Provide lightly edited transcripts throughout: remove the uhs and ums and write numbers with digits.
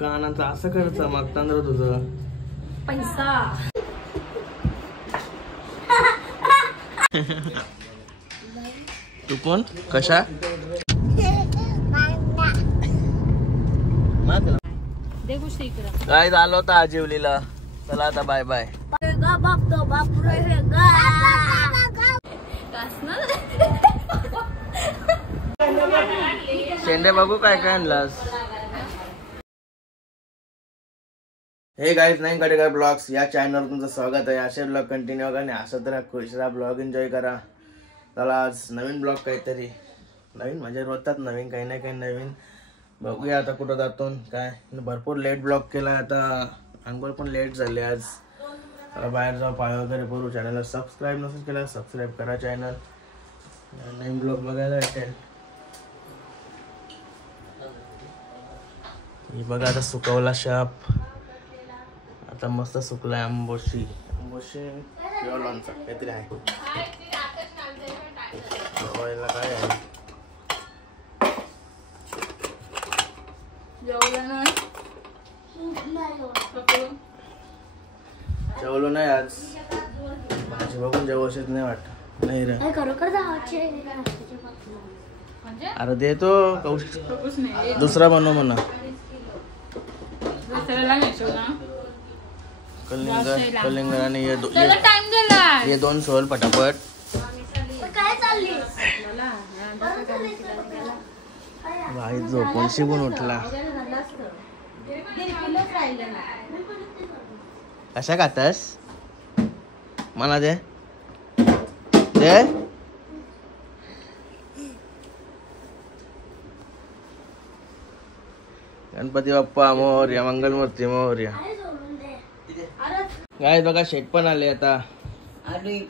कानाचा असं खर्च मागताना रे तुझं पैसा. तू कोण कशा काय झालं होतं आजिवलीला. चला आता बाय बाय. शेंडे बघू काय काय आणलास. हे गाईज नाही कडेकर ब्लॉग्स या चॅनलवर तुमचं स्वागत आहे. असे ब्लॉग कंटिन्यू करा आणि असं तर खुश राहा, ब्लॉग एन्जॉय करा. चला आज नवीन ब्लॉग काहीतरी नवीन म्हणजे रोजतात नवीन काही ना काही नवीन बघूया. आता कुठं जातो काय भरपूर लेट ब्लॉग केला. आता अंघोळ पण लेट झाले आज. बाहेर जाऊ पाय वगैरे भरू. चॅनलला सबस्क्राईब नसेल केला सबस्क्राईब करा चॅनल. नवीन ब्लॉग बघायला भेटेल. हे बघा आता सुकवला शाप. आता मस्त सुकलाय. आंबोशी किंवा लोणचा काहीतरी आहे. काय आहे जेवलो नाही आज. भाजी बघून जेवशीच नाही वाटत. नाही रे अरे देतो दुसरा बनव म्हणा. कलिंगड आणि हे दोन सोल पटापट. भाई झोपून शिकून उठला. कशा खातास मला दे दे. गणपती बाप्पा मोरया, मंगलमूर्ती मोरया. काय बघा शेट पण आले आता.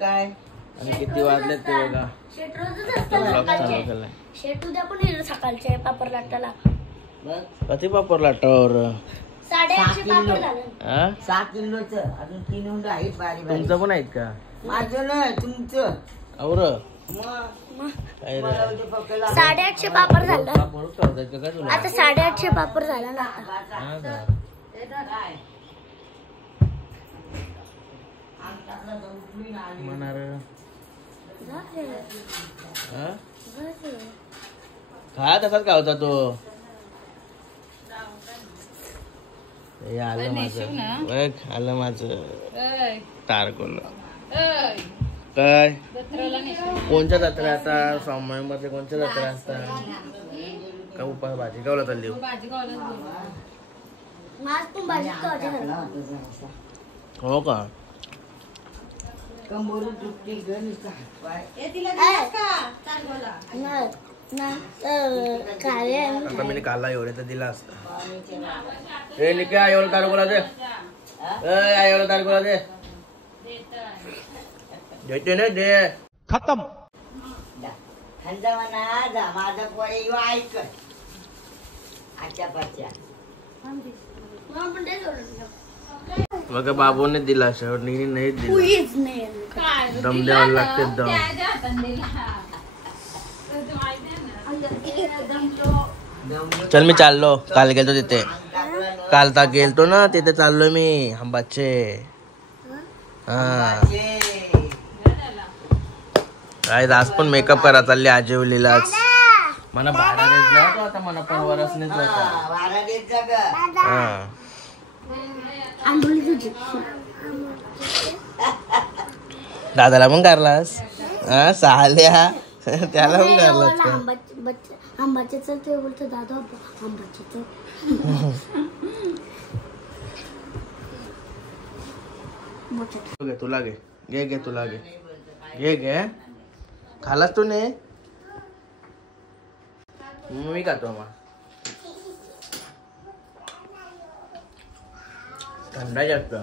काय आणि किती वाजले ते बघा. शेट उद्या पण येईल सकाळचे पापड लाटायला. कधी पापड लाटावर 850 पापड झालं. 6 किलोचं अजून 3 हुंडा आहेत. तुमचं पण आहेत का. माझं नाही तुमचं. और 850 पापड झालं. आता 850 पापड झाला ना. काय तसाच का होता तो. हे आलं माझं बघ. आलं माझं तारकोल. काय कोणच्या जत्रा आता सोमवारमध्ये कोणत्या जत्रा असतात का. उपास भाजी गावला चालली. हो का. आता मी काला एवढे तर दिला असता. हे निका एवढं तारकोला दे. एवढं तारकोला दे. देते ना दे. खतम. माझा पोळे ऐक आजच्या पाचच्या बघा बाबूने दिला शेवट. नाही दिला. दम द्यावा लागते दम. चल मी चाललो. काल गेलतो तिथे. काल तर गेलतो ना तिथे चाललो मी आंबाचे. हा काय आज पण मेकअप करा चालले आजिवलीलाच. मला भाडा देत जा. आता मला पण वरस नाही जात. दादाला पण करलास. हा साल्या त्याला पण करलास. आंबाचे चल ते बोलतो दादा आंबाचे चल. तुला घे घे घे तुला घे घे घे. खालास तू ने. मी खातो मग. थंडा जास्त.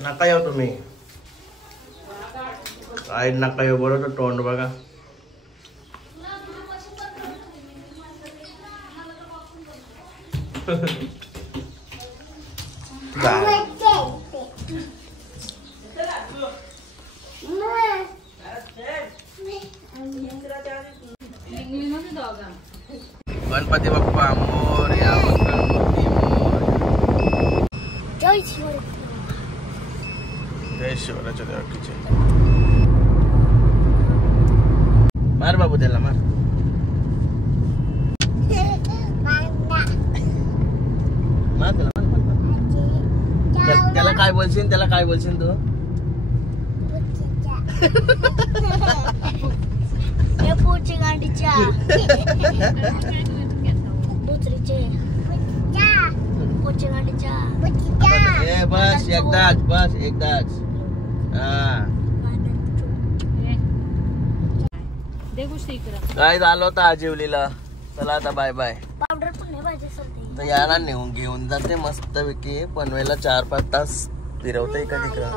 नका येऊ तुम्ही. काय नका येऊ बरोबर तोंड बघा. गणपती बाप्पा मोरया, मंगलमूर्ती मोरया. जय शिवराय. जय शिवराच्या देवाची. मार बाबू त्याला मार. मार त्याला मार. त्याला काय बोलशील, त्याला काय बोलशील तू? पोची गांडीच्या दुसरीचे पोची गांडीच्या. ए बस एकदाच, बस एकदाच. हा काय झालं होतं आजीवलीला. चला आता बाय बाय. पावडर पण नाही पाहिजे सर ते. तर याला नेऊन घेऊन जाते मस्त पैकी. पनवेलला 4-5 तास फिरवते का तिकडं.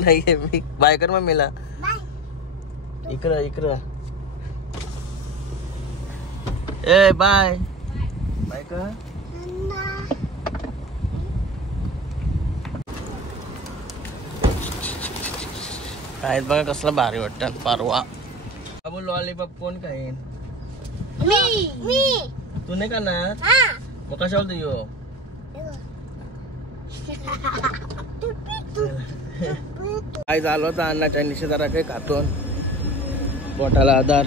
नाही मी बाय कर मम्मीला. इकडं इकडं. ए बाय बाय कर. काय बघा कसला भारी वाटत पारवा. बाबू लॉलीपॉप कोण खाईन? मी तू नाही का ना मग कशावर तू येऊ. काय झालं होतं अन्नाच्या निषेधारा काही खातो पोटाला आधार.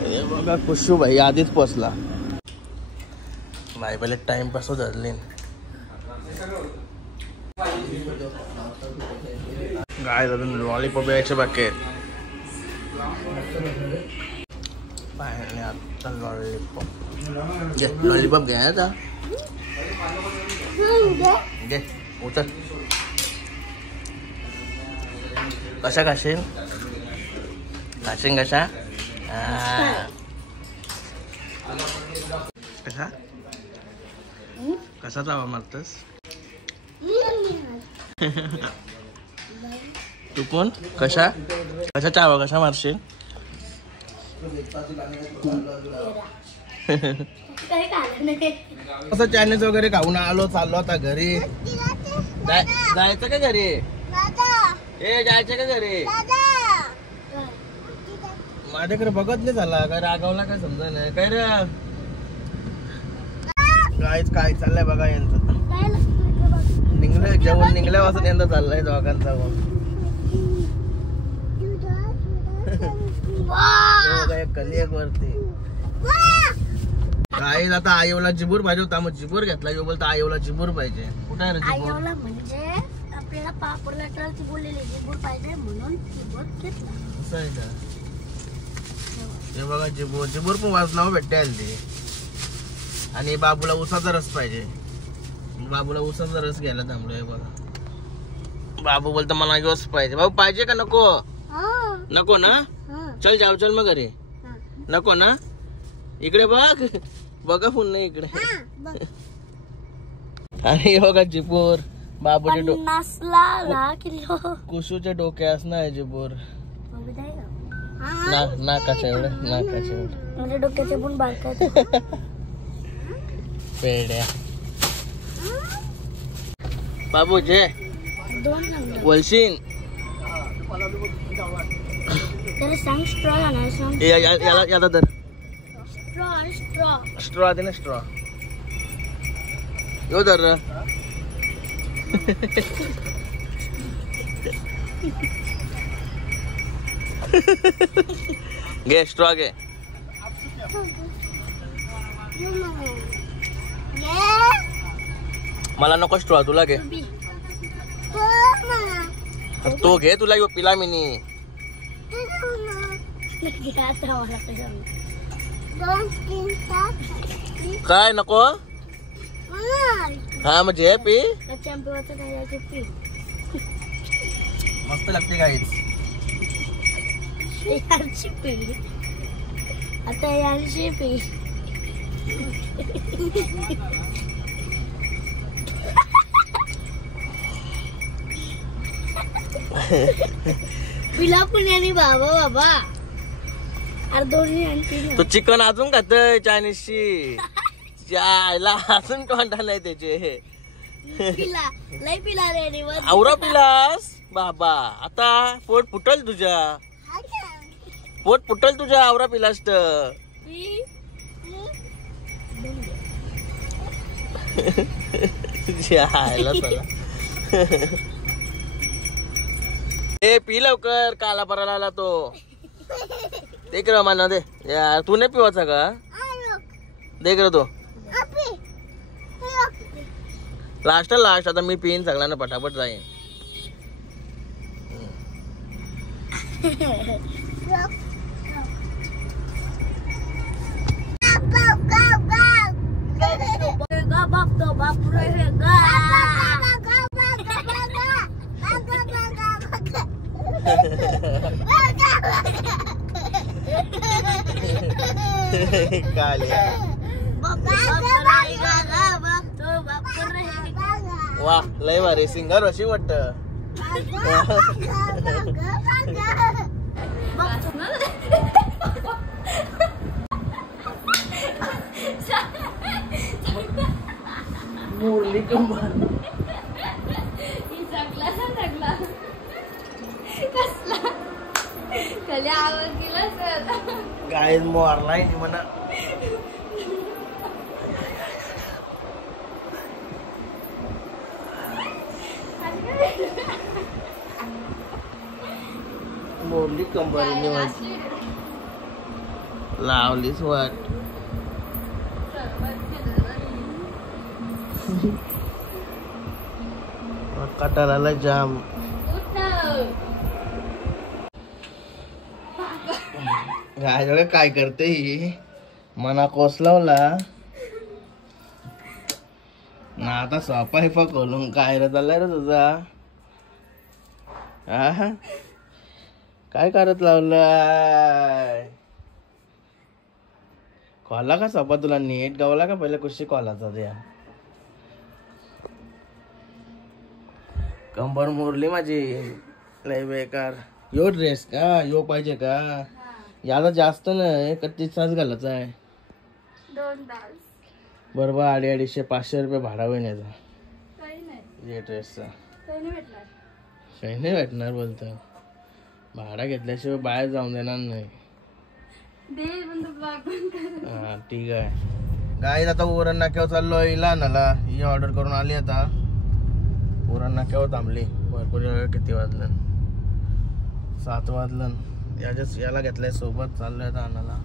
हे बघा खुशू भाई आधीच पोचला. भाई पहिले टाइमपास धरले. काय अजून लॉलीपॉप यायचे बाकी आहेत. पाहिजे आता लॉलीपॉप. घे लॉलीपॉप घे आता. घे उतर. कशा खाशील खाशील कशा. कसा कसा चावा मारतस तू कोण. कशा कशा चावा कशा मारशील. असं चायनीज वगैरे खाऊन आलो चाललो आता घरी. जायचं का घरी. ए जायचं का घरी. माझ्याकडे बघत नाही झाला काय रागावला काय समजा नाही काय रे. गायच काय चाललंय बघा यांचं. निघले जेवण निघल्यापासून यंदा चाललंय दोघांचा. कली एक वरती काही आता आईला जिबूर पाहिजे होता मग जिबूर घेतला. यो बोलता आईला जिबूर पाहिजे. कुठे आहे रे जिबूर. म्हणजे आपल्याला पापडला ट्रलची बोललेली जिबूर पाहिजे म्हणून जिबूर घेतला. असं आहे का. हे बघा जिबूर जिबूर पण वाजनावर भेटते हल्ली. आणि बाबूला उसाचा रस पाहिजे. बाबूला उसाचा रस घ्यायला थांबलोय बघा. बाबू बोलतो मला योच पाहिजे. बाबू पाहिजे का नको. नको ना. चल जाऊ चल मग घरी. नको ना. इकडे बघ बघा पुन्हा इकडे. आणि बघा जिबूर बाबूचे 50 किलो कुशूच्या डोक्यास नाही जिबूर. नाकाच्या एवढं नाकाच्या एवढं म्हणजे डोक्याचे पण बारकाय. पेड्या बाबू जे 2 बोलशील. त्याला सांग स्ट्रॉ आणा. सांग याला तर स्ट्रॉ आणि स्ट्रॉ. स्ट्रॉ दे ना स्ट्रॉ. यो धर. घे स्ट्रॉ घे. मला नको स्ट्रॉ तुला घे. तो घे तुला यो पिला मिनी. काय नको. हा म्हणजे पी मस्त लागते काहीच. आता यांची पी. पिला पुण्याने बाबा बाबा दोन्ही आणखी. तो चिकन अजून खातोय चायनीजची. जायला अजून कोणता नाही त्याचे. पिला लय पिला रे. आवरा पिलास बाबा आता पोट फुटल तुझ्या. पोट फुटल तुझ्या आवरा पिलास्ट. ए पी लवकर, काला पराला आला तो. देख र माना दे यार, तू नाही पिवायचा का? देख र तो लास्ट आता मी पिन सगळ्यांना पटापट जाईन. वा लय भारी सिंगर अशी वाटत. मुरली कंबर गाय मोरलाय म्हणा. मोरली कंबरीने लावलीच वाट. कटाला जाम. गाय काय करते ही, मना कोसलावला ना. आता सोपा हिफा खोलून काय रे चाललाय रे तुझा? हा काय करत लावलाय? खोला का सोपा तुला नीट गावला का पहिले कुशी खोलाचा द्या. कंबर मोरली माझी लय बेकार. यो ड्रेस का यो पाहिजे का? याला जास्त नाही, 31 तास घालायचा आहे. 2 तास बरोबर 250 500 रुपये भाडा होईल याचा. ये ड्रेसचा काही नाही भेटणार बोलतो. भाडा घेतल्याशिवाय बाहेर जाऊन देणार नाही. हा ठीक आहे. गाईज आता उरण नाक्यावर चाललो. हिला नाला ही ऑर्डर करून आली. आता उरण नाक्यावर थांबली. भरपूर किती वाजलं? 7 वाजलं. याला घेतलंय सोबत. चाललोय आता आणायला.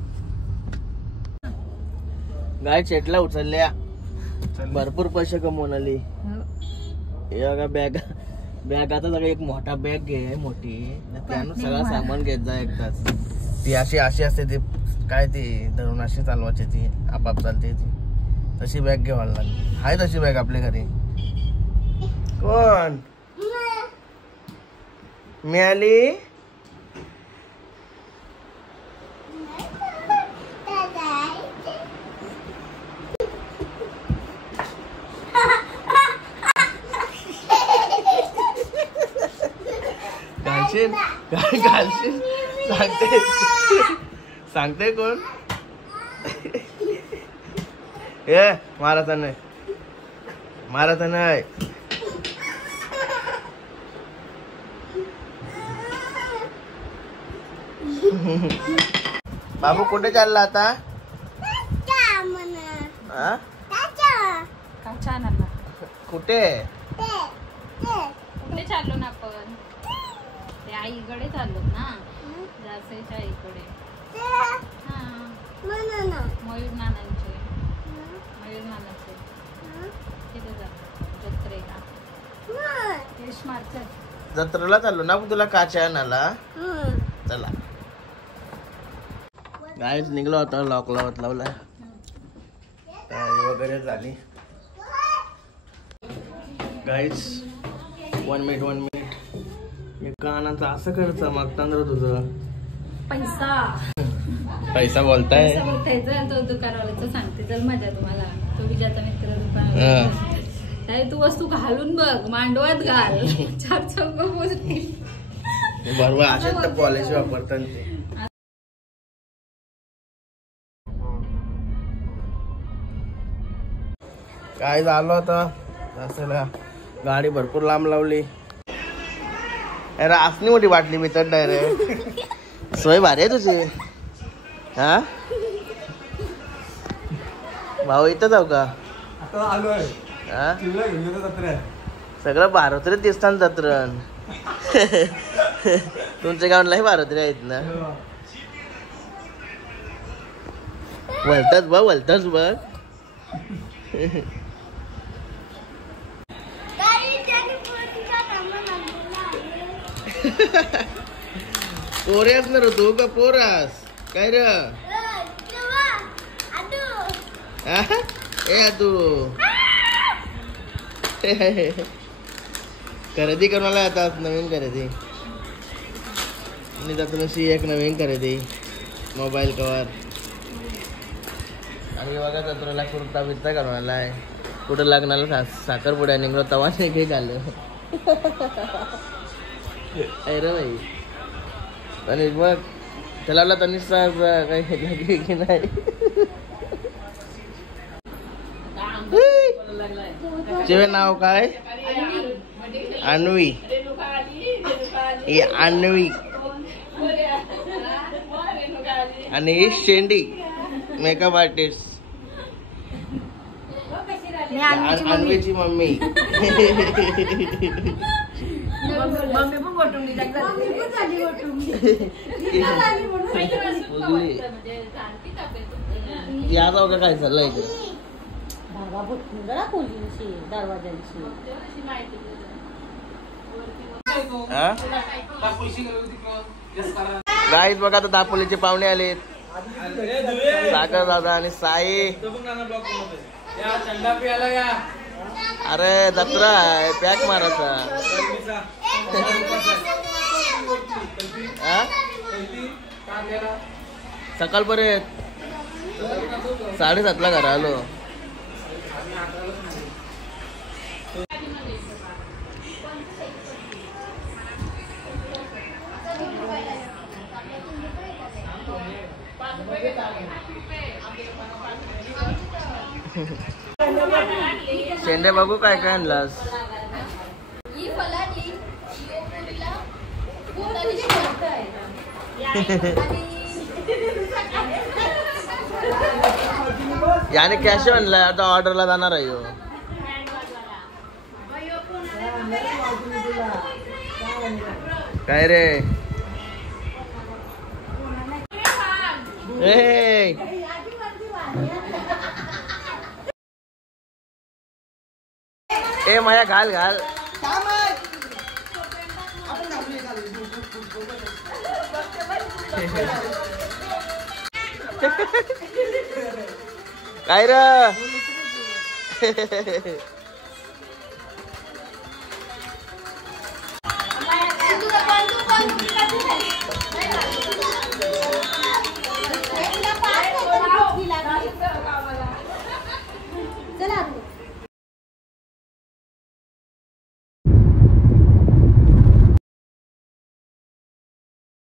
गाय चेटला उचलल्या. भरपूर पैसे कमवून आली. बॅग आता सगळं एक मोठा बॅग घे मोठी. त्यानं सगळं सामान घेत जा एकदाच. ती अशी असते ती काय ती धरून अशी चालवायची. ती आपाप चालते ती तशी बॅग घेवायला लागली. आहे तशी बॅग आपल्या घरी. कोण मिळाली? काय घालशील? सांगते कोण? ए मारायचा नाही. बाबू कुठे चालला आता? कुठे चाललो ना आपण? ते आईकडे चाललो ना, जासेच्या आईकडे. मयूर नानांचे तिथे जातो जत्रेला. जत्रेला चाललो ना तुला काच्या आणायला. चला गाईच निघलो होता. लॉक लावला. वगैरे झाली. गाईच 1 मिनिट. हे कानाचं असं करायचं मागताना रे तुझं पैसा बोलताय. तो दुकानवाल्याचं सांगते चल मजा तुम्हाला. तो विजयाचा मित्र दुकान. तू वस्तू घालून बघ, मांडवात घाल. 4 चौक बोलतील बरोबर. असेच तर पॉलिश वापरतात ते. काय झालं आता असं गाडी भरपूर लांब लावली. अरे असली मोठी वाटली मी तर डायरेक्ट सोय भारी आहे तुझी. हा भाऊ इथं जाऊ का? हा? सगळं भारतरे दिसतात जत्रण. तुमच्या गावाला भारतरे आहेत ना. वलतच बघ. पोऱ्यास ना रे तू का पोरास काय र? ए तू खरेदी करून आला आता नवीन खरेदी. आणि त्यातूनशी एक नवीन खरेदी मोबाईल कवर. आणि बघा तत्रोला कुर्ता बिर्ता करून आलाय. कुठं लग्नाला साखरपुड्या निघलो तवा नाही काही झालं. अरे भाई आणि मग त्याला आपला तनिषा काही लागली की नाही. तुझे नाव काय? अन्वी. अन्वी आणि शेंडी मेकअप आर्टिस्ट. अन्वीची मम्मी. या जाऊ का काय चाललंय इथे? गाईज बघा तर दापोलीचे पाहुणे आलेत. सागर दादा आणि साई. अरे जत्रा आहे पॅक मारायचा. सकाळपर्यंत 7:30ला घरा आलो. शेंडे बघू काय काय आणलास. याने कॅश आणलाय आता ऑर्डरला जाणार आहे. काय रे ए माया घाल घाल. काय रे